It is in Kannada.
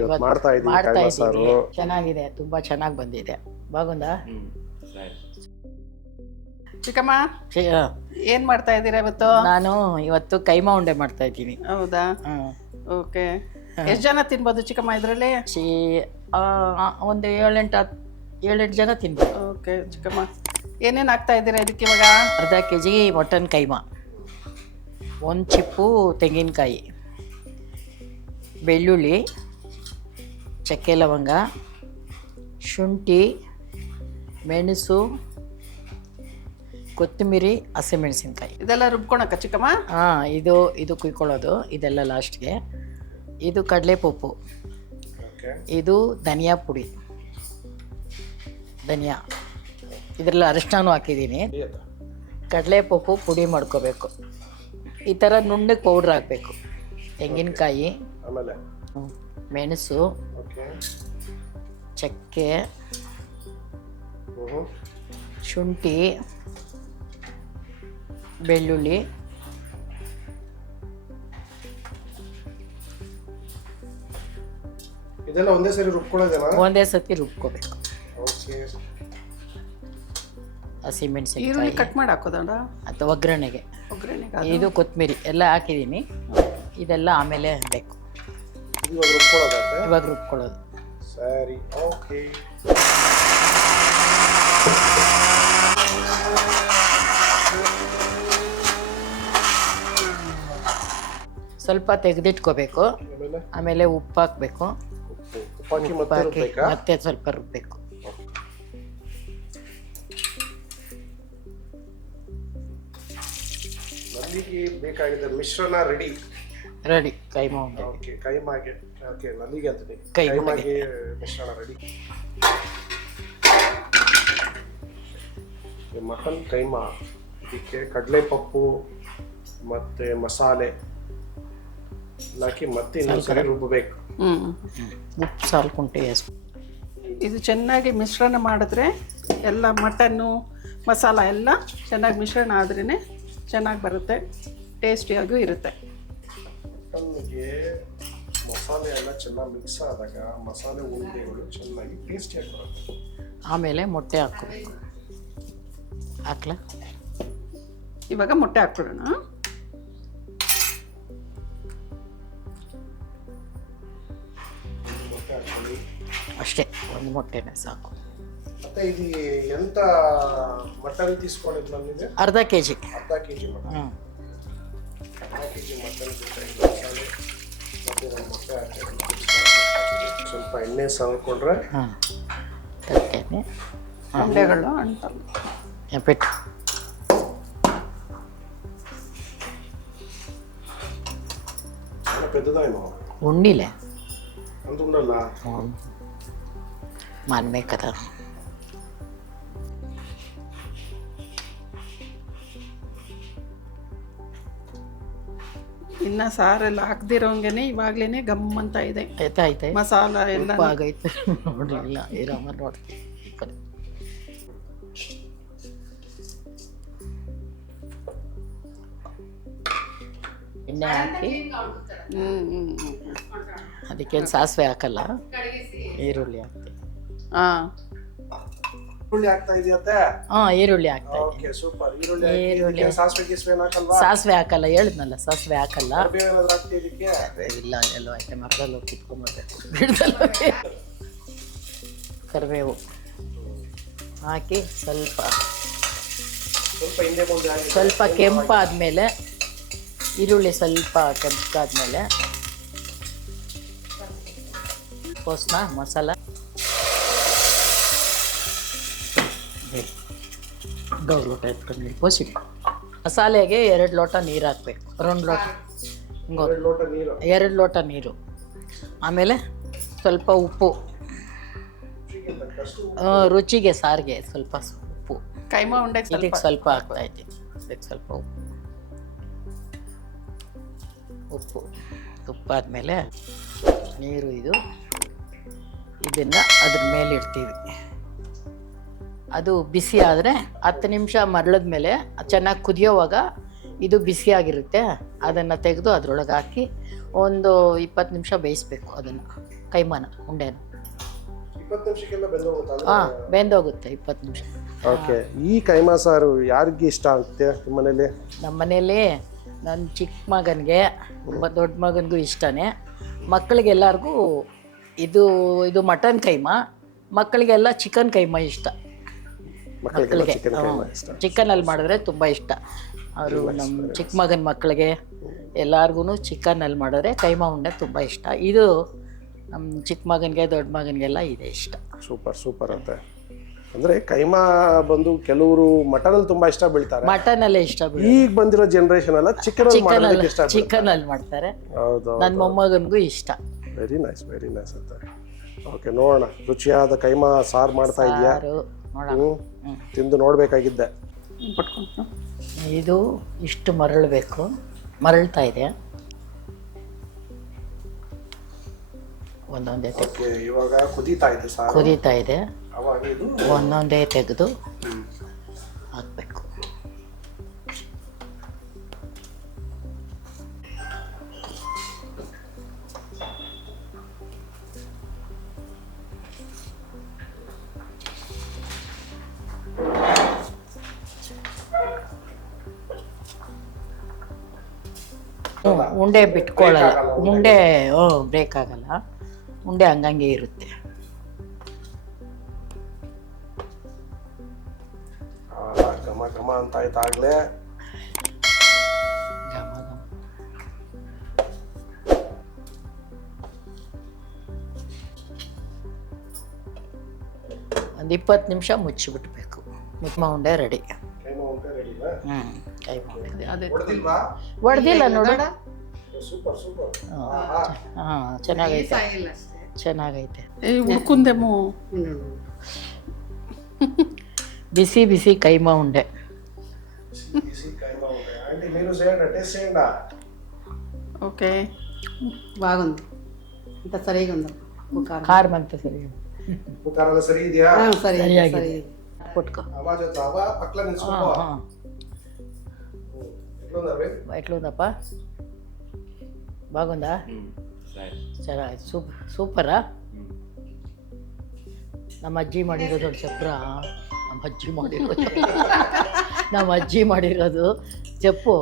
ಇವತ್ತು ಮಾಡ್ತಾ ಇದ್ದೀವಿ. ಚೆನ್ನಾಗಿದೆ, ತುಂಬಾ ಚೆನ್ನಾಗಿ ಬಂದಿದೆ. ಬಾಗುಂದಾ? ಚಿಕ್ಕಮ್ಮ ಏನ್ ಮಾಡ್ತಾ ಇದ್ದೀರಾ ಇವತ್ತು? ನಾನು ಇವತ್ತು ಕೈಮಾ ಉಂಡೆ ಮಾಡ್ತಾ ಇದ್ದೀನಿ. ಹೌದಾ? ಓಕೆ. ಎಷ್ಟು ಜನ ತಿನ್ಬೋದು ಚಿಕ್ಕಮ್ಮ ಇದರಲ್ಲಿ? ಒಂದು 7-8 ಜನ ತಿನ್ಬೋದು. ಓಕೆ ಚಿಕ್ಕಮ್ಮ, ಏನೇನು ಹಾಕ್ತಾ ಇದ್ದೀರಾ ಇದಕ್ಕೆ ಇವಾಗ? ಅರ್ಧ kg ಮಟನ್ ಕೈಮಾ, 1 ಚಿಪ್ಪು ತೆಂಗಿನಕಾಯಿ, ಬೆಳ್ಳುಳ್ಳಿ, ಚಕ್ಕೆ ಲವಂಗ, ಶುಂಠಿ, ಮೆಣಸು, ಕೊತ್ತಂಬರಿ, ಹಸಿಮೆಣಸಿನ್ಕಾಯಿ. ಇದೆಲ್ಲ ರುಬ್ಕೊಳಕ್ಕ ಚಿಕ್ಕಮ್ಮ? ಇದು ಕುಯ್ಕೊಳ್ಳೋದು, ಇದೆಲ್ಲ ಲಾಸ್ಟ್ಗೆ. ಇದು ಕಡಲೆಪಪ್ಪು, ಇದು ಧನಿಯಾ ಪುಡಿ, ಧನಿಯಾ, ಇದರಲ್ಲಿ ಅರಿಶಿನೂ ಹಾಕಿದ್ದೀನಿ. ಕಡಲೆಪಪ್ಪು ಪುಡಿ ಮಾಡ್ಕೋಬೇಕು, ಈ ಥರ ನುಣ್ಣಗೆ ಪೌಡ್ರ್ ಹಾಕಬೇಕು. ತೆಂಗಿನಕಾಯಿ, ಮೆಣಸು, ಚಕ್ಕೆ, ಶುಂಠಿ, ಬೆಳ್ಳುಳ್ಳಿ, ಇದೆಲ್ಲ ಒಂದೇ ಸರಿ ರುಬ್ಕೊಳ್ಳೋದೇನಾ? ಒಂದೇ ಸತಿ ರುಬ್ಕೋಬೇಕು. ಹಸಿಮೆಣಸಿನಕಾಯಿ ಕಟ್ ಮಾಡಿ ಹಾಕೋದಲ್ಲ ಅಥವಾ ಒಗ್ಗರಣೆಗೆ. ಇದು ಕೊತ್ತಂಬರಿ ಎಲ್ಲ ಹಾಕಿದ್ದೀನಿ. ಇದೆಲ್ಲ ಆಮೇಲೆ ಬೇಕು, ಇವಾಗ ರುಬ್ಕೊಳ್ಳೋದು. ಸರಿ, ಓಕೆ. ಸ್ವಲ್ಪ ತೆಗೆದಿಟ್ಕೋಬೇಕು. ಆಮೇಲೆ ಉಪ್ಪು ಹಾಕಬೇಕು, ಮತ್ತೆ ಸ್ವಲ್ಪ ರುಬ್ಬೇಕು. ನಲ್ಲಿಗೆ ಬೇಕಾಗಿದ್ದ ಮಿಶ್ರಣ ರೆಡಿ. ಕೈಮಾ ಉಂಡೆ. ಓಕೆ, ಕೈಮಾಗೆ. ಓಕೆ, ನಲ್ಲಿಗೆ ಅಂತೀನಿ. ಕೈಮಾಗೆ ಮಿಶ್ರಣ ರೆಡಿ. ಮಟನ್ ಕೈಮಾ, ಇದಕ್ಕೆ ಕಡಲೆಪಪ್ಪು ಮತ್ತೆ ಮಸಾಲೆ ಹಾಕಿ ಮತ್ತೆ ಇನ್ನೊಂದ್ಸರಿ ರುಬ್ಬಬೇಕು. ಉಪ್ಪು ಸಾಲ್ಕುಂಟೆ. ಇದು ಚೆನ್ನಾಗಿ ಮಿಶ್ರಣ ಮಾಡಿದ್ರೆ ಎಲ್ಲ ಮಟನ್ನು ಮಸಾಲ ಎಲ್ಲ ಚೆನ್ನಾಗಿ ಮಿಶ್ರಣ ಆದ್ರೇ ಚೆನ್ನಾಗಿ ಬರುತ್ತೆ, ಟೇಸ್ಟಿಯಾಗೂ ಇರುತ್ತೆ. ಮಟನ್ಗೆ ಮಸಾಲೆ ಎಲ್ಲ ಚೆನ್ನಾಗಿ ಮಿಕ್ಸ್ ಆದಾಗ ಮಸಾಲೆ ಉಂಡೆಗಳು ಚೆನ್ನಾಗಿ ಟೇಸ್ಟಿಯಾಗಿ ಬರುತ್ತೆ. ಆಮೇಲೆ ಮೊಟ್ಟೆ ಹಾಕಬೇಕು. ಹಾಕ್ಲಾ? ಇವಾಗ ಮೊಟ್ಟೆ ಹಾಕ್ಬಿಡೋಣ. ಅಷ್ಟೇ, ಒಂದು ಮೊಟ್ಟೆನೇ ಸಾಕು. ಮತ್ತೆ ಇದು ಎಂತ ಮಟನ್ తీసుಕೊಂಡಿದ್ದು ನಮಗೆ? ಅರ್ಧ kg ಮಟನ್. ಅರ್ಧ kg ಮಟನ್ ಮಸಾಲೆ ಮತ್ತೆ ಮೊಟ್ಟೆ ಹಾಕಿ ಸ್ವಲ್ಪ ಎಣ್ಣೆ ಸವರ್ಕೊಂಡ್ರೆ ತಟ್ಟೆನೆ ಉಂಡೆಗಳು ಅಂತಲ್ಲ ಪೆಟ್ಟು. పెద్దదాయమో ಉಣ್ಣಿಲೆ అంత ఉండಲ್ಲ ಮಾನ್ಮೆ ಕದ. ಇನ್ನ ಸಾರೆಲ್ಲ ಹಾಕ್ದಿರೋಂಗೆನೆ ಇವಾಗ್ಲೇನೆ ಗಮ್ ಅಂತ ಇದೆ. ಆಯ್ತಾಯ್ತು, ಮಸಾಲ ಎಲ್ಲ ಆಗೈತೆ. ನೋಡ್ರಿಲ್ಲ ಇರಮ್ಮ ನೋಡ್ತೀನಿ. ಎಣ್ಣೆ ಹಾಕಿ ಅದಕ್ಕೇನು ಸಾಸಿವೆ ಹಾಕಲ್ಲ, ಈರುಳ್ಳಿ ಹಾಕ್ತೀವಿ. ಈರುಳ್ಳಿ ಹಾಕ್ತಾ ಇದೆಯತ್ತೆ? ಈರುಳ್ಳಿ ಹಾಕ್ತಾ ಇದ್ದೀನಿ. Okay, super. ಈರುಳ್ಳಿ ಸಾಸಿವೆ ಗೀಸ್ವೆ ಹಾಕಲ್ವಾ? ಸಾಸಿವೆ ಹಾಕಲ್ಲ, ಹೇಳಿದ್ನಲ್ಲ ಸಾಸಿವೆ ಹಾಕಲ್ಲ. ಕರಿಬೇವು ಹಾಕ್ತಾ ಇದಕ್ಕೆ? ಇಲ್ಲ, ಎಲ್ಲೋ ಐತೆ, ಮರದಲ್ಲಿ ಹೋಗಿ ಕಿತ್ಕೊಂಡ್ಬರ್ಬೇಕು. ಗಿಡದಲ್ಲಿ ಕರಿಬೇವು ಹಾಕಿ ಸ್ವಲ್ಪ ಕೆಂಪಾದ್ಮೇಲೆ ಈರುಳ್ಳಿ ಸ್ವಲ್ಪ ಕೆಂಪಾದ್ಮೇಲೆ ಕೋಸ್ನ ಮಸಾಲ ಲೋಟ ಎತ್ಕೊಂಡು ಕೋಸಿಟ್ಟು ಮಸಾಲೆಗೆ 2 ಲೋಟ ನೀರು ಹಾಕ್ಬೇಕು. 2 ಲೋಟ 2 ಲೋಟ ನೀರು. ಆಮೇಲೆ ಸ್ವಲ್ಪ ಉಪ್ಪು, ರುಚಿಗೆ ಸಾರಿಗೆ ಸ್ವಲ್ಪ ಉಪ್ಪು. ಕೈಮಾ ಉಂಡೆಗೆ ಇದಕ್ಕೆ ಸ್ವಲ್ಪ ಹಾಕ್ತಾ ಇದ್ದೀನಿ. ಇದಕ್ಕೆ ಸ್ವಲ್ಪ ಉಪ್ಪು ತುಪ್ಪಾದ್ಮೇಲೆ ನೀರು, ಇದನ್ನು ಅದ್ರ ಮೇಲೆ ಇಡ್ತೀವಿ. ಅದು ಬಿಸಿ ಆದರೆ 10 ನಿಮಿಷ ಮರಳಿದ ಮೇಲೆ ಚೆನ್ನಾಗಿ ಕುದಿಯೋವಾಗ ಇದು ಬಿಸಿಯಾಗಿರುತ್ತೆ. ಅದನ್ನು ತೆಗೆದು ಅದರೊಳಗೆ ಹಾಕಿ ಒಂದು 20 ನಿಮಿಷ ಬೇಯಿಸ್ಬೇಕು ಅದನ್ನು. ಕೈಮಾನ ಉಂಡೆನ. 20 ನಿಮಿಷಕ್ಕೆಲ್ಲ ಬೆಂದೋಗುತ್ತಾ? ಹಾಂ, ಬೆಂದೋಗುತ್ತೆ 20 ನಿಮಿಷ. ಓಕೆ. ಈ ಕೈಮಾ ಸಾರು ಯಾರಿಗೆ ಇಷ್ಟ ಆಗುತ್ತೆ ನಿಮ್ಮ ಮನೇಲಿ? ನಮ್ಮ ಮನೇಲಿ ನನ್ನ ಚಿಕ್ಕ ಮಗನಿಗೆ, ದೊಡ್ಡ ಮಗನಿಗೂ ಇಷ್ಟನೇ. ಮಕ್ಕಳಿಗೆಲ್ಲರಿಗೂ ಇದು ಮಟನ್ ಕೈಮಾ, ಮಕ್ಕಳಿಗೆಲ್ಲ ಚಿಕನ್ ಕೈಮಾ ಇಷ್ಟ. ಮಕ್ಕಳಿಗೆ ಚಿಕನಲ್ಲಿ ಮಾಡಿದ್ರೆ ತುಂಬ ಇಷ್ಟ. ಅವರು ನಮ್ಮ ಚಿಕ್ಕ ಮಗನ ಮಕ್ಕಳಿಗೆ ಎಲ್ಲರಿಗೂ ಚಿಕನಲ್ಲಿ ಮಾಡಿದ್ರೆ ಕೈಮಾ ಉಂಡೆ ತುಂಬ ಇಷ್ಟ. ಇದು ನಮ್ಮ ಚಿಕ್ಕ ಮಗನಿಗೆ, ದೊಡ್ಡ ಮಗನಿಗೆಲ್ಲ ಇದೆ ಇಷ್ಟ. ಸೂಪರ್ ಅಂತ. ಅಂದರೆ ಕೈಮಾ ಬಂದು ಕೆಲವರು ಮಟನಲ್ಲಿ ತುಂಬ ಇಷ್ಟ ಬೀಳ್ತಾರೆ, ಮಟನಲ್ಲೇ ಇಷ್ಟ ಈಗ ಬಂದಿರೋ ಜನರೇಷನ್ ಎಲ್ಲ ಚಿಕನಲ್ಲಿ ಮಾಡ್ತಾರೆ. ಹೌದು, ನನ್ನ ಮೊಮ್ಮಗನಿಗೂ ಇಷ್ಟ. ವೆರಿ ನೈಸ್ ಅಂತ. ಓಕೆ, ನೋಡೋಣ. ರುಚಿಯಾದ ಕೈಮಾ ಸಾರು ಮಾಡ್ತಾ ಇದೆಯಾ? ತಿಂದು ನೋಡಬೇಕಾಗಿದ್ದೆ. ಇದು ಇಷ್ಟು ಮರಳಬೇಕು, ಮರಳ್ತಾ ಇದೆ. ಒಂದೊಂದೇ ಇವಾಗ ಕುದೀತಾ ಇದೆ ಸಾರು, ಕುದೀತಾ ಇದೆ. ಅವಾಗ ಇದು ಒಂದೊಂದೇ ತೆಗೆದು ಹಾಕಬೇಕು. ಉಂಡೆ ಬಿಟ್ಕೊಳ್ಳಲ್ಲ, ಉಂಡೆ ಬ್ರೇಕ್ ಆಗಲ್ಲ, ಉಂಡೆ ಹಂಗಂಗೆ ಇರುತ್ತೆ. ಘಮ ಘಮ ಅಂತ ಆಯ್ತಾಗ್ಲೇ. ಘಮ ಘಮ. ಒಂದು 20 ನಿಮಿಷ ಮುಚ್ಚಿಬಿಟ್ಬೇಕು. ಕೈಮಾ ಉಂಡೆ ರೆಡಿ. ಕೈಮಾ ಉಂಡೆ ರೆಡಿನಾ? ಕೈಮಾ ಉಂಡೆ ಅದೇ ಹೊಡೆದಿಲ್ವಾ? ಹೊಡೆದಿಲ್ಲ ನೋಡ. ಸೂಪರ್. ಹಾಂ, ಚೆನ್ನಾಗೈತೆ. ಉಳ್ಕುಂದೆಮು బిసి బిసి కైమా ఉండే. అంటే మీరు చేయండి, టేస్ట్ చేయండి. ఓకే, బాగుంది. ఇంత సరిగా ఉంది. కారం అంతా సరిగా, ఉప్పు కారాలు సరి ಇದೆಯಾ? ಸರಿಯಾಗಿದೆ. ಪುಟ್ಕೋ ಆವಾಜ್ ಆವಾ ಪಕ್ಕಲ ನಿಲ್ಸ್ಕೋ. ఎట్లుందప్ప? బాగుందా? సూపరా? ನಮ್ಮ ಅಜ್ಜಿ ಮಾಡಿರೋದು ಒಂದು ಚಪ್ರ. ನಮ್ಮ ಅಜ್ಜಿ ಮಾಡಿರೋದು చెప్పు.